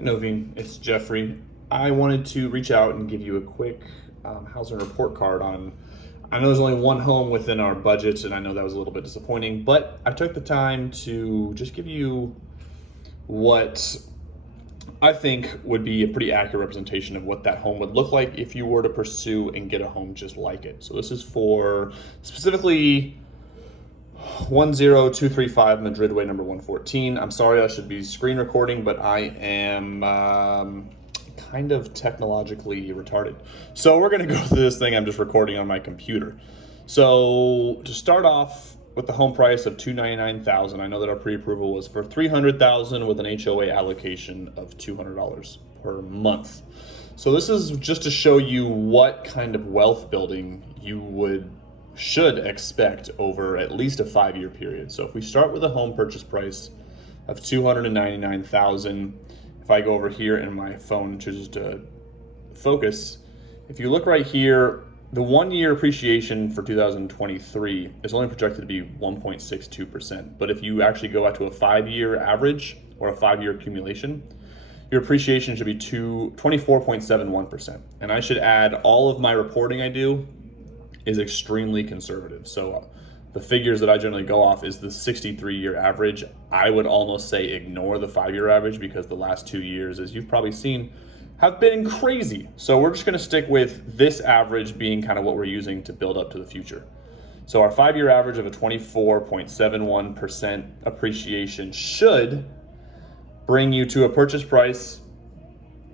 Novien, it's Jeffrey. I wanted to reach out and give you a quick housing report card on. I know there's only one home within our budget, and I know that was a little bit disappointing, but I took the time to just give you what I think would be a pretty accurate representation of what that home would look like if you were to pursue and get a home just like it. So this is for specifically 10235 Madrid Way, number 114. I'm sorry, I should be screen recording, but I am kind of technologically retarded. So we're gonna go through this thing. I'm just recording on my computer. So to start off with the home price of $299,000, I know that our pre-approval was for $300,000 with an HOA allocation of $200 per month. So this is just to show you what kind of wealth building you should expect over at least a 5-year period. So if we start with a home purchase price of $299,000, if I go over here and my phone chooses to focus, if you look right here, the 1-year appreciation for 2023 is only projected to be 1.62%. But if you actually go out to a 5-year average or a 5-year accumulation, your appreciation should be 24.71%. And I should add, all of my reporting I do is extremely conservative. So the figures that I generally go off is the 63-year average. I would almost say ignore the 5-year average because the last 2 years, as you've probably seen, have been crazy. So we're just gonna stick with this average being kind of what we're using to build up to the future. So our 5-year average of a 24.71% appreciation should bring you to a purchase price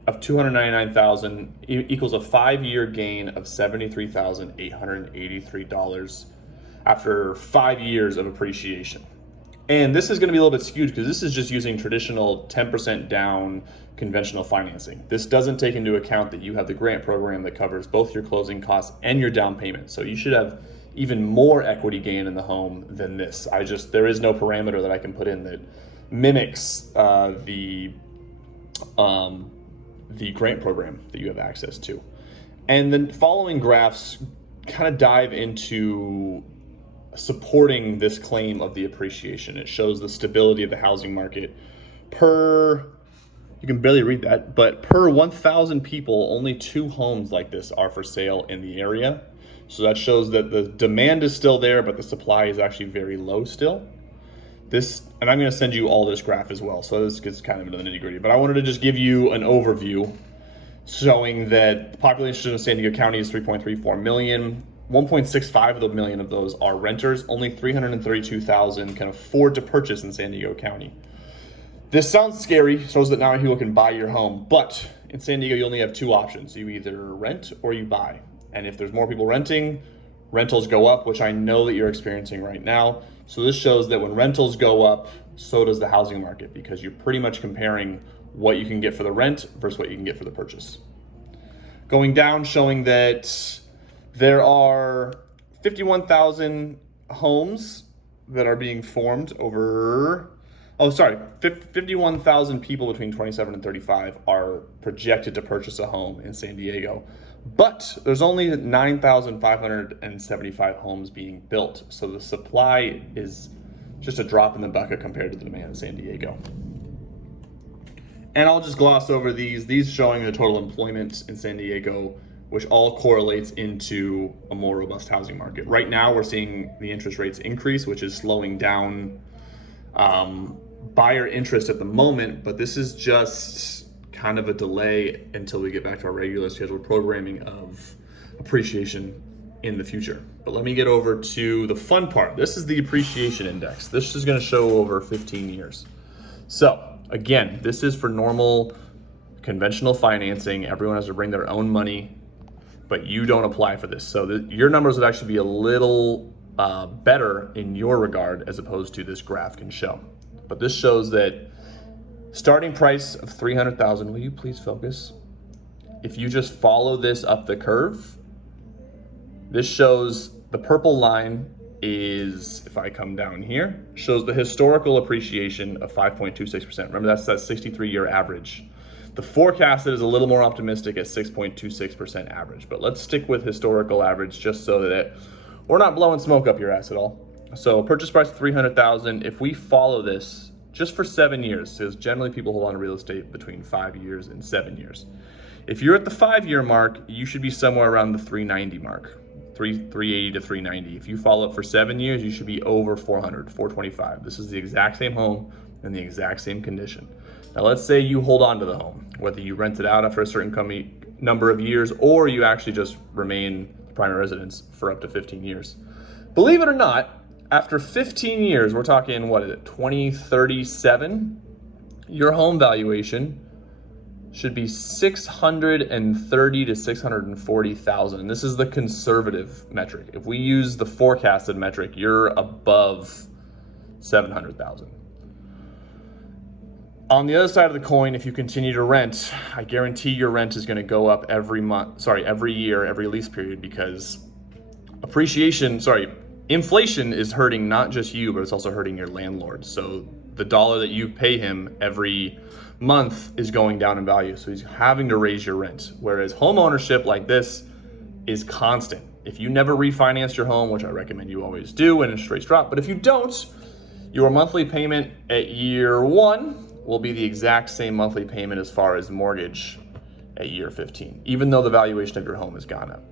of $299,000 equals a 5-year gain of $73,883 after 5 years of appreciation. And this is going to be a little bit skewed because this is just using traditional 10% down conventional financing. This doesn't take into account that you have the grant program that covers both your closing costs and your down payment. So you should have even more equity gain in the home than this. There is no parameter that I can put in that mimics the grant program that you have access to. And then following graphs kind of dive into supporting this claim of the appreciation. It shows the stability of the housing market you can barely read that, but per 1,000 people, only 2 homes like this are for sale in the area. So that shows that the demand is still there, but the supply is actually very low still. And I'm going to send you all this graph as well, so this gets kind of into the nitty-gritty, but I wanted to just give you an overview showing that the population of San Diego County is 3.34 million. 1.65 million of those are renters. Only 332,000 can afford to purchase in San Diego County. This sounds scary, shows that now people can buy your home, but in San Diego you only have 2 options. You either rent or you buy. And if there's more people renting, rentals go up, which I know that you're experiencing right now. So this shows that when rentals go up, so does the housing market, because you're pretty much comparing what you can get for the rent versus what you can get for the purchase. Going down, showing that there are 51,000 homes that are being formed 51,000 people between 27 and 35 are projected to purchase a home in San Diego. But there's only 9,575 homes being built. So the supply is just a drop in the bucket compared to the demand in San Diego. And I'll just gloss over these showing the total employment in San Diego, which all correlates into a more robust housing market. Right now, we're seeing the interest rates increase, which is slowing down buyer interest at the moment, but this is just kind of a delay until we get back to our regular scheduled programming of appreciation in the future. But let me get over to the fun part. This is the appreciation index. This is going to show over 15 years. So again, this is for normal conventional financing. Everyone has to bring their own money, but you don't apply for this. So your numbers would actually be a little better in your regard as opposed to this graph can show. But this shows that starting price of $300,000, will you please focus? If you just follow this up the curve, this shows the purple line is, if I come down here, shows the historical appreciation of 5.26%. Remember, that's that 63-year average. The forecasted is a little more optimistic at 6.26% average, but let's stick with historical average just so that we're not blowing smoke up your ass at all. So purchase price of $300,000. If we follow this just for 7 years, because generally people hold on to real estate between 5 years and 7 years. If you're at the 5-year mark, you should be somewhere around the 390 mark, 380 to 390. If you follow it for 7 years, you should be over 400, 425. This is the exact same home in the exact same condition. Now let's say you hold on to the home, whether you rent it out after a certain number of years, or you actually just remain the primary residence for up to 15 years. Believe it or not, after 15 years, we're talking, what is it, 2037, your home valuation should be 630 to 640,000. And this is the conservative metric. If we use the forecasted metric, you're above 700,000. On the other side of the coin, if you continue to rent, I guarantee your rent is going to go up every year, every lease period, because inflation is hurting not just you, but it's also hurting your landlord. So the dollar that you pay him every month is going down in value. So he's having to raise your rent. Whereas home ownership like this is constant. If you never refinance your home, which I recommend you always do when interest rates drop, but if you don't, your monthly payment at year 1 will be the exact same monthly payment as far as mortgage at year 15, even though the valuation of your home has gone up.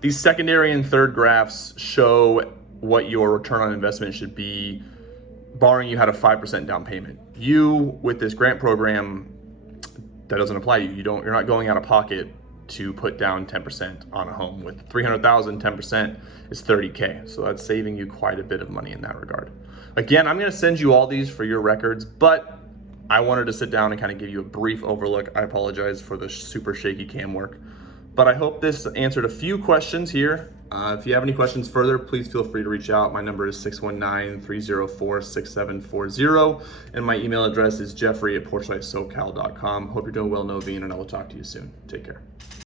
These secondary and third graphs show what your return on investment should be, barring you had a 5% down payment. You, with this grant program, that doesn't apply to you. You're not going out of pocket to put down 10% on a home. With 300,000, 10% is 30K. So that's saving you quite a bit of money in that regard. Again, I'm gonna send you all these for your records, but I wanted to sit down and kind of give you a brief overlook. I apologize for the super shaky cam work, but I hope this answered a few questions here. If you have any questions further, please feel free to reach out. My number is 619-304-6740, and my email address is jeffrey@porchlightsocal.com. Hope you're doing well, Novien, and I will talk to you soon. Take care.